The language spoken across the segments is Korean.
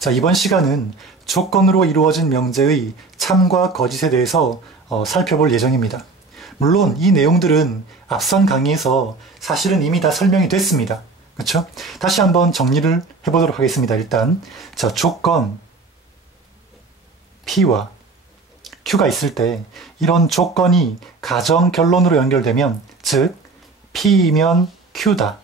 자, 이번 시간은 조건으로 이루어진 명제의 참과 거짓에 대해서 살펴볼 예정입니다. 물론 이 내용들은 앞선 강의에서 사실은 이미 다 설명이 됐습니다. 그렇죠? 다시 한번 정리를 해보도록 하겠습니다. 일단 자, 조건 P와 Q가 있을 때 이런 조건이 가정 결론으로 연결되면, 즉 P이면 Q다,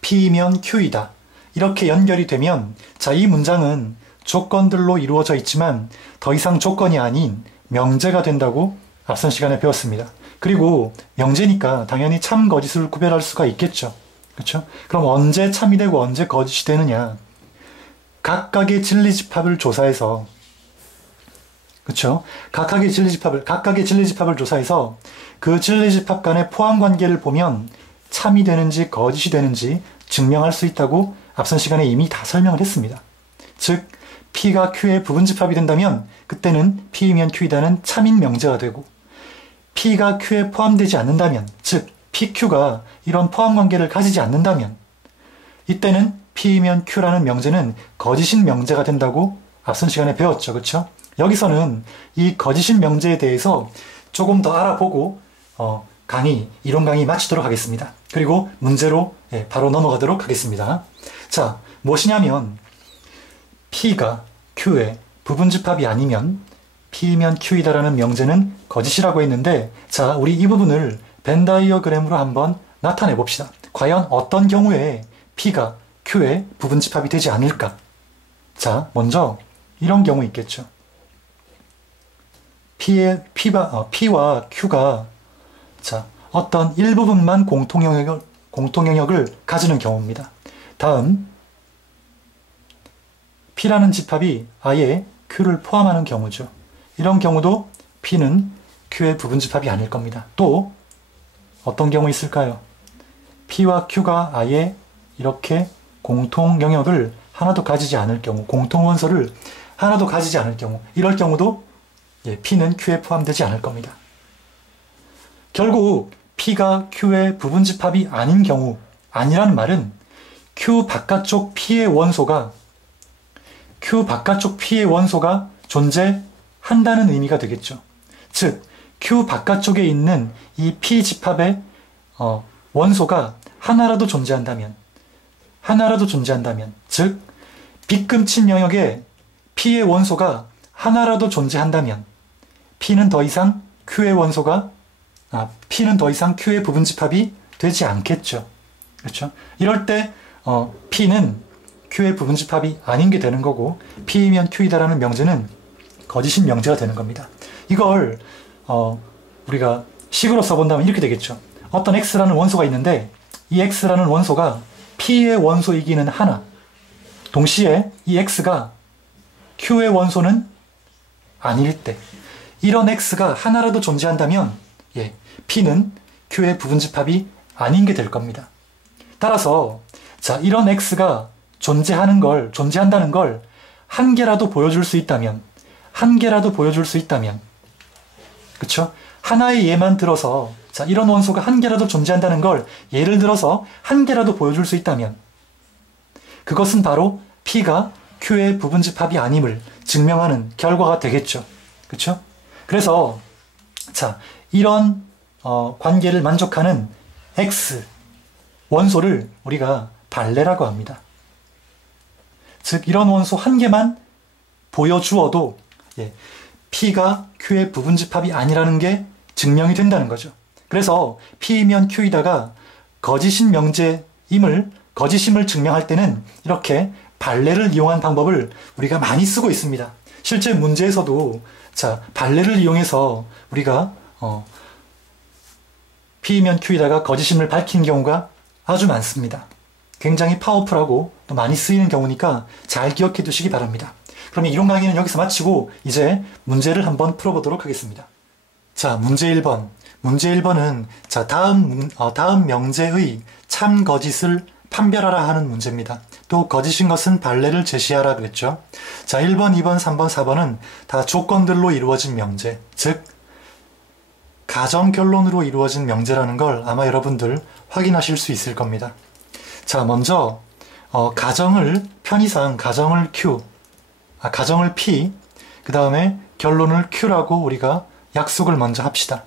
P이면 Q이다, 이렇게 연결이 되면, 자, 이 문장은 조건들로 이루어져 있지만 더 이상 조건이 아닌 명제가 된다고 앞선 시간에 배웠습니다. 그리고 명제니까 당연히 참 거짓을 구별할 수가 있겠죠. 그렇죠? 그럼 언제 참이 되고 언제 거짓이 되느냐? 각각의 진리집합을 조사해서, 그렇죠? 각각의 진리집합을 조사해서 그 진리집합 간의 포함관계를 보면 참이 되는지 거짓이 되는지 증명할 수 있다고 앞선 시간에 이미 다 설명을 했습니다. 즉 P가 Q의 부분집합이 된다면 그때는 P이면 Q이다는 참인 명제가 되고, P가 Q에 포함되지 않는다면, 즉 PQ가 이런 포함관계를 가지지 않는다면 이때는 P이면 Q라는 명제는 거짓인 명제가 된다고 앞선 시간에 배웠죠. 그렇죠? 여기서는 이 거짓인 명제에 대해서 조금 더 알아보고 이론 강의 마치도록 하겠습니다. 그리고 문제로 바로 넘어가도록 하겠습니다. 자, 무엇이냐면 P가 Q의 부분집합이 아니면 P이면 Q이다라는 명제는 거짓이라고 했는데, 자, 우리 이 부분을 벤 다이어그램으로 한번 나타내 봅시다. 과연 어떤 경우에 P가 Q의 부분집합이 되지 않을까? 자, 먼저 이런 경우 있겠죠. P와 Q가 자, 어떤 일부분만 공통영역을 가지는 경우입니다. 다음, P라는 집합이 아예 Q를 포함하는 경우죠. 이런 경우도 P는 Q의 부분집합이 아닐 겁니다. 또 어떤 경우 있을까요? P와 Q가 아예 이렇게 공통영역을 하나도 가지지 않을 경우, 공통원소를 하나도 가지지 않을 경우, 이럴 경우도 P는 Q에 포함되지 않을 겁니다. 결국 P가 Q의 부분집합이 아닌 경우, 아니라는 말은 Q 바깥쪽 P의 원소가 존재한다는 의미가 되겠죠. 즉 Q 바깥쪽에 있는 이 P 집합의 원소가 하나라도 존재한다면, 즉 빗금친 영역에 P의 원소가 하나라도 존재한다면 P는 더 이상 Q의 부분집합이 되지 않겠죠. 그렇죠? 이럴 때 P는 Q의 부분집합이 아닌 게 되는 거고, P이면 Q이다라는 명제는 거짓인 명제가 되는 겁니다. 이걸 우리가 식으로 써본다면 이렇게 되겠죠. 어떤 X라는 원소가 있는데 이 X라는 원소가 P의 원소이기는 하나, 동시에 이 X가 Q의 원소는 아닐 때, 이런 X가 하나라도 존재한다면 P는 Q의 부분집합이 아닌 게 될 겁니다. 따라서 자, 이런 X가 존재한다는 걸 한 개라도 보여줄 수 있다면, 그쵸? 하나의 예만 들어서, 자, 이런 원소가 한 개라도 존재한다는 걸 예를 들어서 한 개라도 보여줄 수 있다면 그것은 바로 P가 Q의 부분집합이 아님을 증명하는 결과가 되겠죠. 그쵸? 그래서 자, 이런 관계를 만족하는 X 원소를 우리가 발레라고 합니다. 즉 이런 원소 한 개만 보여주어도 P가 Q의 부분집합이 아니라는 게 증명이 된다는 거죠. 그래서 P이면 Q이다가 거짓임을 증명할 때는 이렇게 발레를 이용한 방법을 우리가 많이 쓰고 있습니다. 실제 문제에서도 자, 발레를 이용해서 우리가 P이면 Q이다가 거짓임을 밝힌 경우가 아주 많습니다. 굉장히 파워풀하고 또 많이 쓰이는 경우니까 잘 기억해 두시기 바랍니다. 그러면 이론 강의는 여기서 마치고 이제 문제를 한번 풀어보도록 하겠습니다. 자, 문제 1번. 문제 1번은 자, 다음 명제의 참 거짓을 판별하라 하는 문제입니다. 또 거짓인 것은 발레를 제시하라 그랬죠. 자, 1번, 2번, 3번, 4번은 다 조건들로 이루어진 명제, 즉 가정 결론으로 이루어진 명제라는 걸 아마 여러분들 확인하실 수 있을 겁니다. 자, 먼저 편의상 가정을 Q, 가정을 P, 그 다음에 결론을 Q라고 우리가 약속을 먼저 합시다.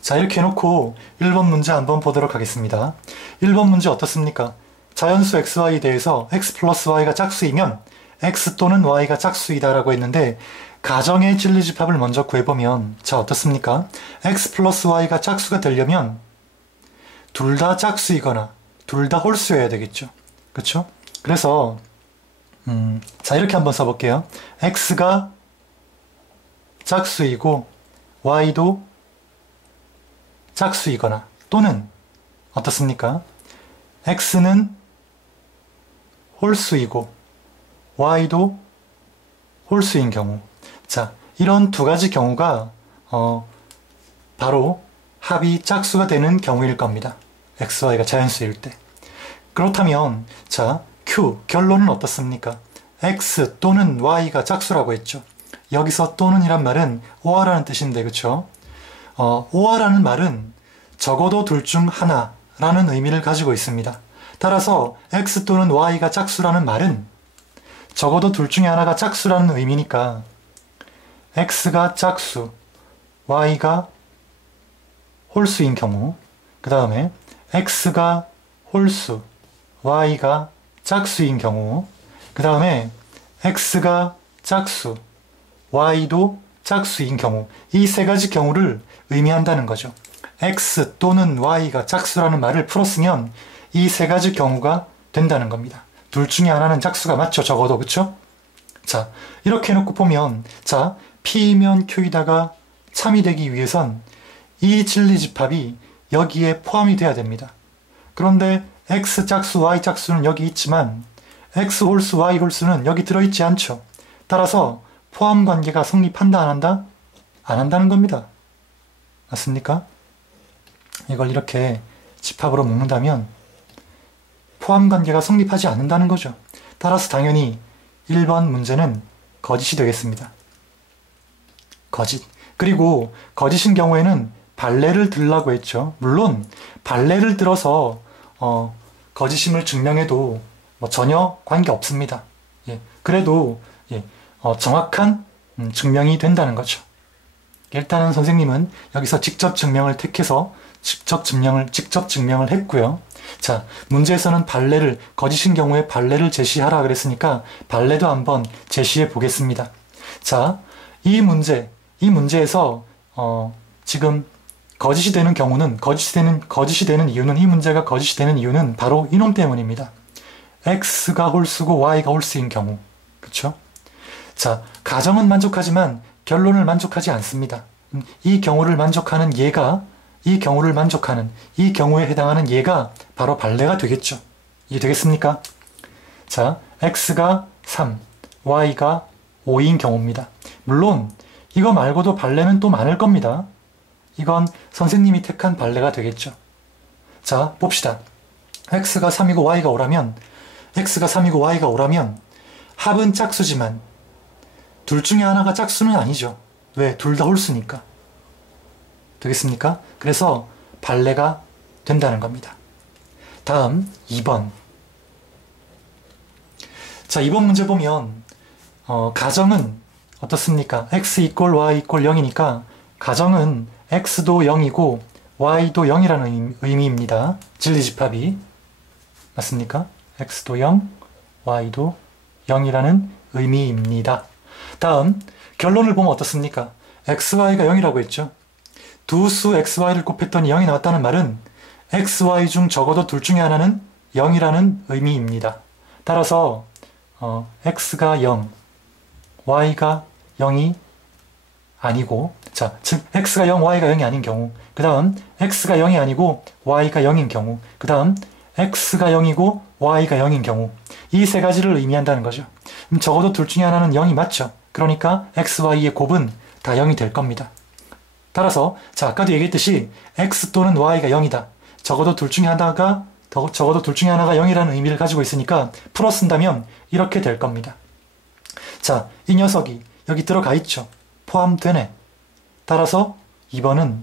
자, 이렇게 해놓고 1번 문제 한번 보도록 하겠습니다. 1번 문제 어떻습니까? 자연수 xy에 대해서 x 플러스 y가 짝수이면 x 또는 y가 짝수이다 라고 했는데 가정의 진리집합을 먼저 구해보면 자, 어떻습니까? x 플러스 y가 짝수가 되려면 둘 다 짝수이거나 둘 다 홀수여야 되겠죠. 그쵸? 그래서 자, 이렇게 한번 써볼게요. x가 짝수이고 y도 짝수이거나 또는 어떻습니까? x는 홀수이고 y도 홀수인 경우. 자, 이런 두 가지 경우가 바로 합이 짝수가 되는 경우일 겁니다. x, y가 자연수일 때. 그렇다면 자, Q 결론은 어떻습니까? x 또는 y가 짝수라고 했죠. 여기서 또는 이란 말은 or라는 뜻인데 그쵸? or라는 말은 적어도 둘 중 하나라는 의미를 가지고 있습니다. 따라서 x 또는 y가 짝수라는 말은 적어도 둘 중에 하나가 짝수라는 의미니까 x가 짝수, y가 홀수인 경우, 그 다음에 x가 홀수, y가 짝수인 경우, 그 다음에 x가 짝수, y도 짝수인 경우, 이 세 가지 경우를 의미한다는 거죠. x 또는 y가 짝수라는 말을 풀었으면 이 세 가지 경우가 된다는 겁니다. 둘 중에 하나는 짝수가 맞죠, 적어도. 그쵸? 자, 이렇게 해놓고 보면 자, P면 Q이다가 참이 되기 위해선 이 진리집합이 여기에 포함이 돼야 됩니다. 그런데 x 짝수, y 짝수는 여기 있지만 x 홀수, y 홀수는 여기 들어있지 않죠. 따라서 포함관계가 성립한다, 안 한다? 안 한다는 겁니다. 맞습니까? 이걸 이렇게 집합으로 묶는다면 포함관계가 성립하지 않는다는 거죠. 따라서 당연히 1번 문제는 거짓이 되겠습니다. 거짓. 그리고 거짓인 경우에는 발레를 들라고 했죠. 물론 발레를 들어서 거짓임을 증명해도 전혀 관계없습니다. 예, 그래도 정확한 증명이 된다는 거죠. 일단은 선생님은 여기서 직접 증명을 택해서 직접 증명을 했고요. 자, 문제에서는 거짓인 경우에 발레를 제시하라 그랬으니까 발레도 한번 제시해 보겠습니다. 자, 이 문제에서 지금 거짓이 되는 경우는 거짓이 되는 이유는 이 문제가 거짓이 되는 이유는 바로 이놈 때문입니다. x가 홀수고 y가 홀수인 경우. 그쵸? 자, 가정은 만족하지만 결론을 만족하지 않습니다. 이 경우를 만족하는 얘가 이 경우에 해당하는 얘가 바로 발레가 되겠죠. 이해되겠습니까? 자, x가 3, y가 5인 경우입니다. 물론 이거 말고도 발레는 또 많을 겁니다. 이건 선생님이 택한 발레가 되겠죠. 자, 봅시다. x가 3이고 y가 5라면 합은 짝수지만 둘 중에 하나가 짝수는 아니죠. 왜? 둘 다 홀수니까. 되겠습니까? 그래서 발레가 된다는 겁니다. 다음 2번. 자, 2번 문제 보면 가정은 어떻습니까? x = y = 0이니까 가정은 x도 0이고 y도 0이라는 의미입니다. 진리집합이. 맞습니까? x도 0, y도 0이라는 의미입니다. 다음 결론을 보면 어떻습니까? xy가 0이라고 했죠. 두 수 xy를 곱했더니 0이 나왔다는 말은 xy 중 적어도 둘 중에 하나는 0이라는 의미입니다. 따라서 x가 0, y가 0이 아니고, 자, 즉 x가 0, y가 0이 아닌 경우, 그 다음 x가 0이 아니고 y가 0인 경우, 그 다음 x가 0이고 y가 0인 경우, 이 세 가지를 의미한다는 거죠. 적어도 둘 중에 하나는 0이 맞죠. 그러니까 x, y의 곱은 다 0이 될 겁니다. 따라서 자, 아까도 얘기했듯이 x 또는 y가 0이다. 적어도 둘 중에 하나가 0이라는 의미를 가지고 있으니까 풀어 쓴다면 이렇게 될 겁니다. 자, 이 녀석이 여기 들어가 있죠. 포함되네. 따라서 2번은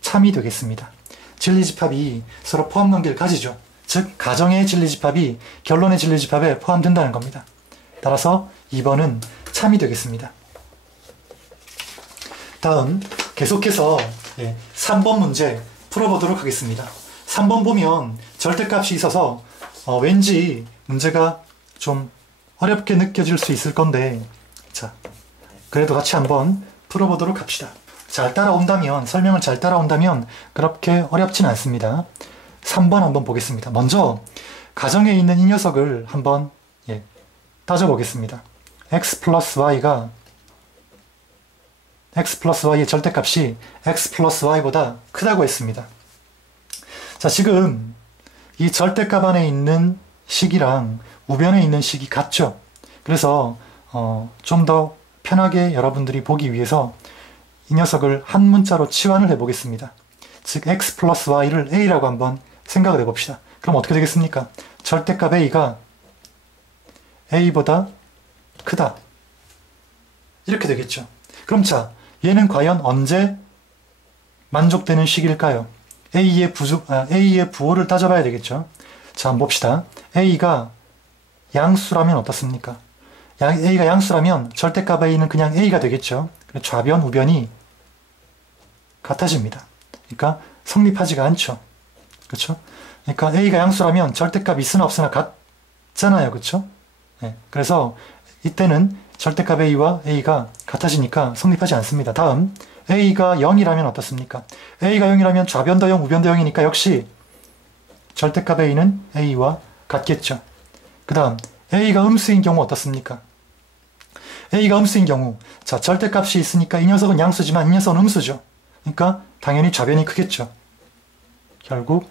참이 되겠습니다. 진리집합이 서로 포함관계를 가지죠. 즉 가정의 진리집합이 결론의 진리집합에 포함된다는 겁니다. 따라서 2번은 참이 되겠습니다. 다음 계속해서 3번 문제 풀어보도록 하겠습니다. 3번 보면 절대값이 있어서 왠지 문제가 좀 어렵게 느껴질 수 있을 건데, 자, 그래도 같이 한번 풀어보도록 합시다. 잘 따라온다면, 설명을 잘 따라온다면 그렇게 어렵진 않습니다. 3번 한번 보겠습니다. 먼저 가정에 있는 이 녀석을 한번 따져보겠습니다. x 플러스 y가 x 플러스 y의 절대값이 x 플러스 y보다 크다고 했습니다. 자, 지금 이 절대값 안에 있는 식이랑 우변에 있는 식이 같죠? 그래서 좀 더 편하게 여러분들이 보기 위해서 이 녀석을 한 문자로 치환을 해보겠습니다. 즉 x 플러스 y를 a라고 한번 생각을 해봅시다. 그럼 어떻게 되겠습니까? 절대값 a가 a보다 크다. 이렇게 되겠죠. 그럼 자, 얘는 과연 언제 만족되는 식일까요? A의 부호를 따져봐야 되겠죠. 자, 한번 봅시다. A가 양수라면 어떻습니까? A가 양수라면 절대값 A는 그냥 A가 되겠죠. 좌변, 우변이 같아집니다. 그러니까 성립하지가 않죠. 그렇죠? 그러니까 A가 양수라면 절대값 있으나 없으나 같잖아요. 그렇죠? 네. 그래서 이때는 절대값 A와 A가 같아지니까 성립하지 않습니다. 다음, A가 0이라면 어떻습니까? A가 0이라면 좌변도 0, 우변도 0이니까 역시 절대값 A는 A와 같겠죠. 그 다음, A가 음수인 경우 어떻습니까? A가 음수인 경우, 자, 절대값이 있으니까 이 녀석은 양수지만 이 녀석은 음수죠. 그러니까 당연히 좌변이 크겠죠. 결국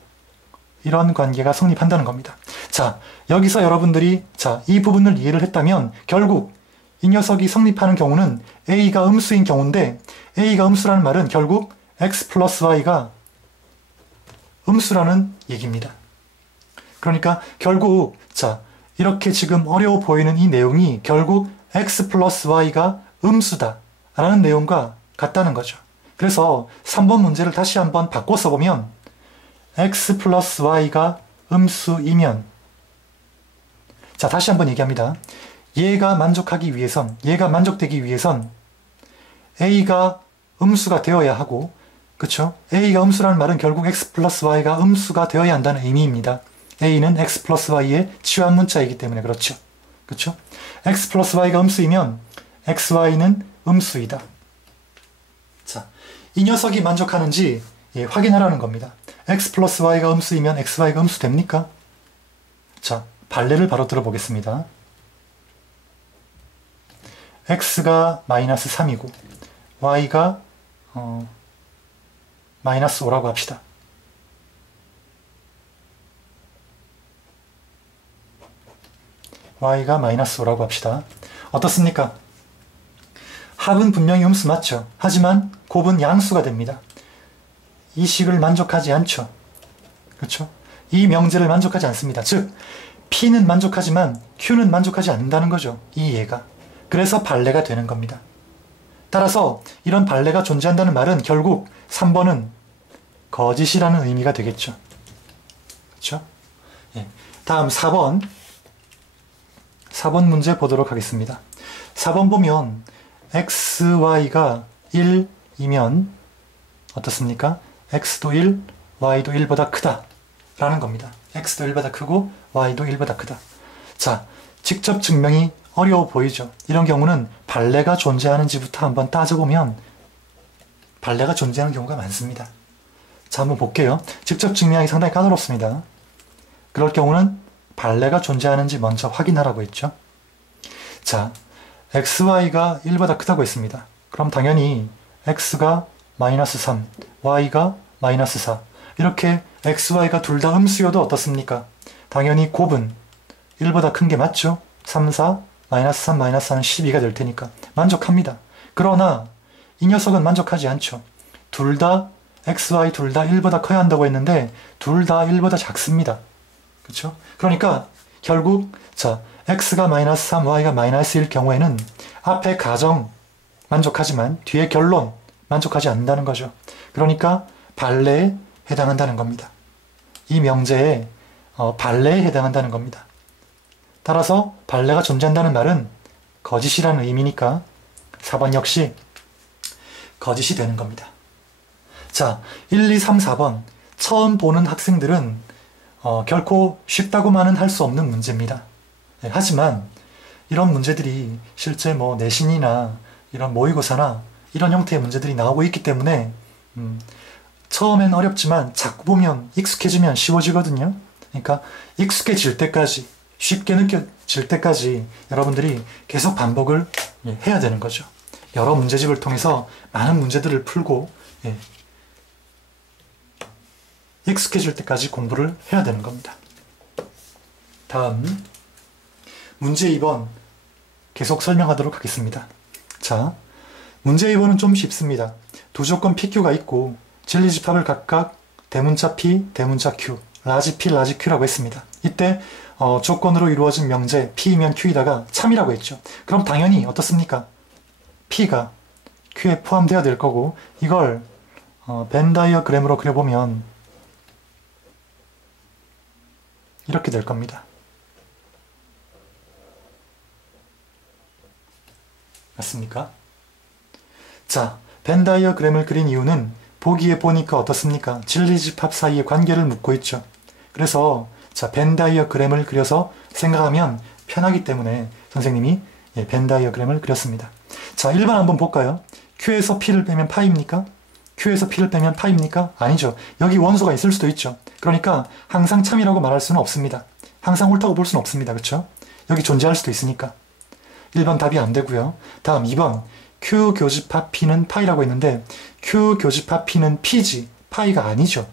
이런 관계가 성립한다는 겁니다. 자, 여기서 여러분들이 이 부분을 이해를 했다면 결국 이 녀석이 성립하는 경우는 A가 음수인 경우인데, A가 음수라는 말은 결국 x 플러스 y가 음수라는 얘기입니다. 그러니까 결국 이렇게 지금 어려워 보이는 이 내용이 결국 x 플러스 y가 음수다 라는 내용과 같다는 거죠. 그래서 3번 문제를 다시 한번 바꿔 써보면 x 플러스 y가 음수이면, 자, 다시 한번 얘기합니다. 얘가 만족되기 위해선 A가 음수가 되어야 하고, 그쵸? A가 음수라는 말은 결국 x 플러스 y가 음수가 되어야 한다는 의미입니다. A는 x 플러스 y의 치환 문자이기 때문에 그렇죠. 그쵸? x 플러스 y가 음수이면 xy는 음수이다. 자, 이 녀석이 만족하는지 확인하라는 겁니다. x 플러스 y가 음수이면 xy가 음수 됩니까? 자, 발레를 바로 들어보겠습니다. x가 마이너스 3이고 y가 마이너스 5라고 합시다. y가 마이너스 5라고 합시다. 어떻습니까? 합은 분명히 음수 맞죠? 하지만 곱은 양수가 됩니다. 이 식을 만족하지 않죠. 그렇죠? 이 명제를 만족하지 않습니다. 즉, P는 만족하지만 Q는 만족하지 않는다는 거죠. 이 얘가. 그래서 발레가 되는 겁니다. 따라서 이런 발레가 존재한다는 말은 결국 3번은 거짓이라는 의미가 되겠죠. 그렇죠? 다음 4번 문제 보도록 하겠습니다. 4번 보면 xy가 1이면 어떻습니까? x도 1, y도 1보다 크다 라는 겁니다. x도 1보다 크고 y도 1보다 크다. 자, 직접 증명이 어려워 보이죠? 이런 경우는 발레가 존재하는지부터 한번 따져보면 발레가 존재하는 경우가 많습니다. 자, 한번 볼게요. 직접 증명하기 상당히 까다롭습니다. 그럴 경우는 발레가 존재하는지 먼저 확인하라고 했죠. 자, xy가 1보다 크다고 했습니다. 그럼 당연히 x가 마이너스 3, y가 마이너스 4. 이렇게 xy가 둘 다 음수여도 어떻습니까? 당연히 곱은 1보다 큰 게 맞죠? 3, 4, 마이너스 3, 마이너스 4는 12가 될 테니까 만족합니다. 그러나 이 녀석은 만족하지 않죠. 둘 다 xy 둘 다 1보다 커야 한다고 했는데 둘 다 1보다 작습니다. 그렇죠? 그러니까 결국 x가 마이너스 3, y가 마이너스 1 경우에는 앞에 가정 만족하지만 뒤에 결론 만족하지 않는다는 거죠. 그러니까 발레에 해당한다는 겁니다. 이 명제에 발레에 해당한다는 겁니다. 따라서 발레가 존재한다는 말은 거짓이라는 의미니까 4번 역시 거짓이 되는 겁니다. 자, 1, 2, 3, 4번 처음 보는 학생들은 결코 쉽다고만은 할 수 없는 문제입니다. 네, 하지만 이런 문제들이 실제 뭐 내신이나 이런 모의고사나 이런 형태의 문제들이 나오고 있기 때문에 처음엔 어렵지만 자꾸 보면 익숙해지면 쉬워지거든요. 그러니까 익숙해질 때까지, 쉽게 느껴질 때까지 여러분들이 계속 반복을 해야 되는 거죠. 여러 문제집을 통해서 많은 문제들을 풀고 익숙해질 때까지 공부를 해야 되는 겁니다. 다음 문제 2번 계속 설명하도록 하겠습니다. 자, 문제 2번은 좀 쉽습니다. 두 조건 PQ가 있고 진리집합을 각각 대문자 P, 대문자 Q, 라지 P, 라지 Q라고 했습니다. 이때 조건으로 이루어진 명제 P이면 Q이다가 참이라고 했죠. 그럼 당연히 어떻습니까? P가 Q에 포함되어야 될 거고 이걸 벤 다이어그램으로 그려보면 이렇게 될 겁니다. 맞습니까? 자, 벤 다이어그램을 그린 이유는 보기에 보니까 어떻습니까? 진리집합 사이의 관계를 묻고 있죠. 그래서 자, 벤 다이어그램을 그려서 생각하면 편하기 때문에 선생님이 벤 다이어그램을 그렸습니다. 자, 1번 한번 볼까요? Q에서 P를 빼면 파입니까? Q에서 P를 빼면 파입니까? 아니죠. 여기 원소가 있을 수도 있죠. 그러니까 항상 참이라고 말할 수는 없습니다. 항상 옳다고 볼 수는 없습니다. 그렇죠? 여기 존재할 수도 있으니까. 1번 답이 안 되고요. 다음 2번 Q 교집합 P는 파이라고 했는데 Q 교집합 P는 P지 파이가 아니죠.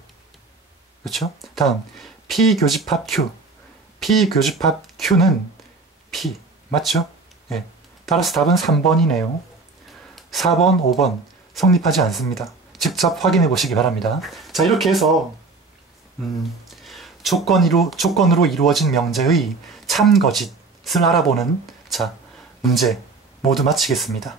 그렇죠? 다음 P 교집합 Q P 교집합 Q는 P 맞죠? 예. 따라서 답은 3번이네요. 4번, 5번 성립하지 않습니다. 직접 확인해 보시기 바랍니다. 자, 이렇게 해서 조건으로 이루어진 명제의 참거짓을 알아보는 자 문제 모두 마치겠습니다.